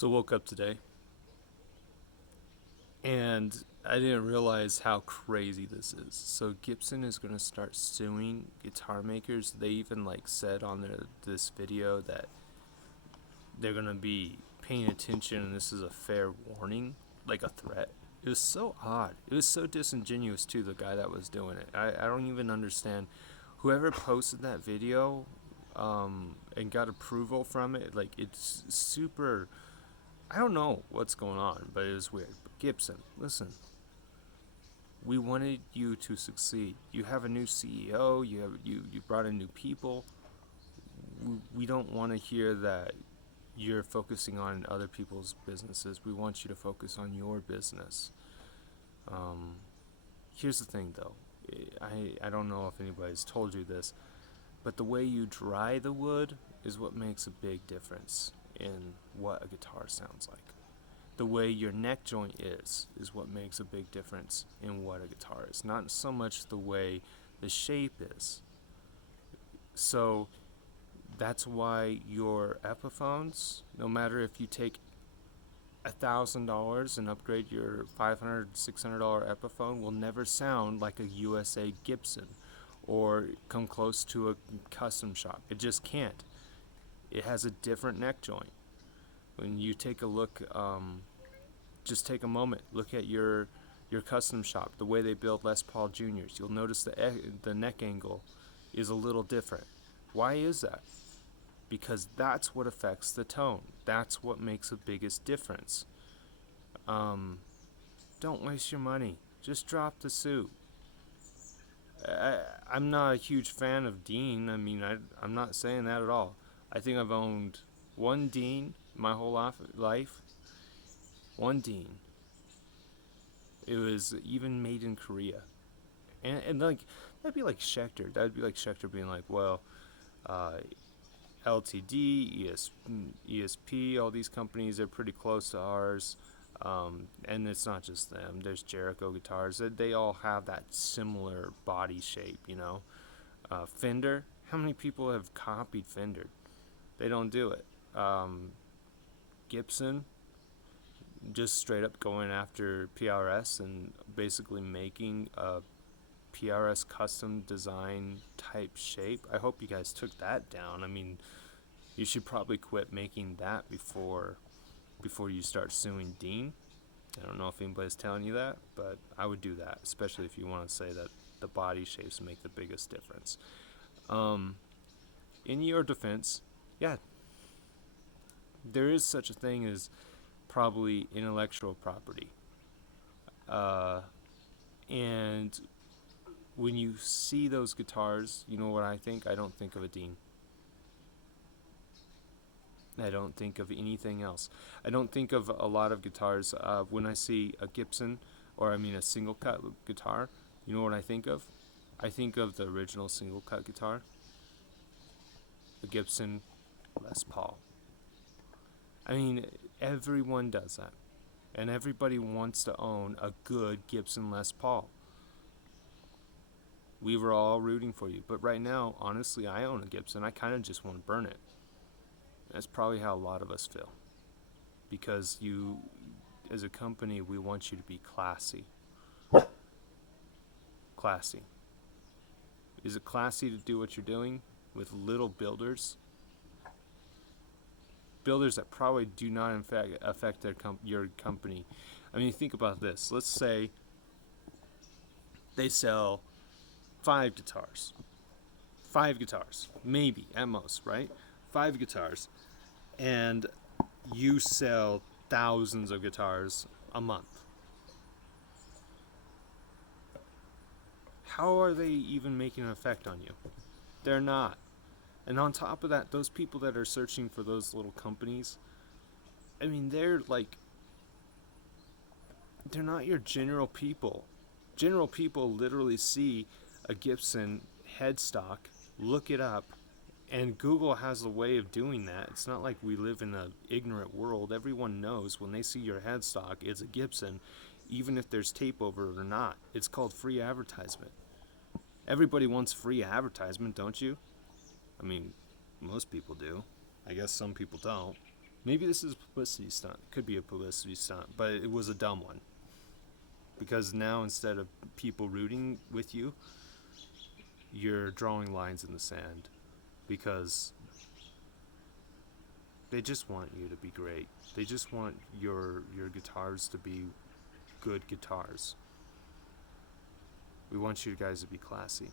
So I woke up today and I didn't realize how crazy this is. So Gibson is going to start suing guitar makers. They even said on this video that they're going to be paying attention and this is a fair warning, like a threat. It was so odd. It was so disingenuous too, the guy that was doing it. I don't even understand. Whoever posted that video and got approval from it, it's super. I don't know what's going on, but it was weird. But Gibson, listen, we wanted you to succeed. You have a new CEO. You brought in new people. We don't want to hear that you're focusing on other people's businesses. We want you to focus on your business. Um, Here's the thing, though. I don't know if anybody's told you this, but the way you dry the wood is what makes a big difference in what a guitar sounds like. The way your neck joint is what makes a big difference in what a guitar is. Not so much the way the shape is. So that's why your Epiphones, no matter if you take $1,000 and upgrade your $500, $600 Epiphone, will never sound like a USA Gibson or come close to a custom shop. It just can't. It has a different neck joint. When you take a look, just take a moment, look at your custom shop, the way they build Les Paul Juniors. You'll notice the neck angle is a little different. Why is that? Because that's what affects the tone. That's what makes the biggest difference. Don't waste your money. Just drop the suit. I'm not a huge fan of Dean. I mean, I'm not saying that at all. I think I've owned one Dean my whole life. One Dean. It was even made in Korea. And that'd be like Schecter. That'd be like Schecter being like, well, uh, LTD, ESP, all these companies are pretty close to ours. And it's not just them. There's Jericho guitars. They all have that similar body shape, you know. Fender. How many people have copied Fender? They don't do it. Gibson, just straight up going after PRS and basically making a PRS custom design type shape. I hope you guys took that down. I mean, you should probably quit making that before you start suing Dean. I don't know if anybody's telling you that, but I would do that, especially if you want to say that the body shapes make the biggest difference. In your defense, yeah, there is such a thing as probably intellectual property. And when you see those guitars, you know what I think? I don't think of a Dean. I don't think of anything else. I don't think of a lot of guitars. When I see a Gibson, or I mean a single cut guitar, you know what I think of? I think of the original single cut guitar, the Gibson Les Paul. I mean, everyone does that. And everybody wants to own a good Gibson Les Paul. We were all rooting for you. But right now, honestly, I own a Gibson. I kind of just want to burn it. That's probably how a lot of us feel. Because as a company, we want you to be classy. Classy. Is it classy to do what you're doing with little builders? Builders that probably do not in fact affect your company. I mean, think about this. Let's say they sell 5 guitars. 5 guitars, maybe at most, right? 5 guitars. And you sell thousands of guitars a month. How are they even making an effect on you? They're not. And on top of that, those people that are searching for those little companies, I mean, they're not your general people. General people literally see a Gibson headstock, look it up, and Google has a way of doing that. It's not like we live in an ignorant world. Everyone knows when they see your headstock, it's a Gibson, even if there's tape over it or not. It's called free advertisement. Everybody wants free advertisement, don't you? I mean, most people do. I guess some people don't. Maybe this is a publicity stunt. Could be a publicity stunt, but it was a dumb one. Because now instead of people rooting with you, you're drawing lines in the sand. Because they just want you to be great. They just want your guitars to be good guitars. We want you guys to be classy.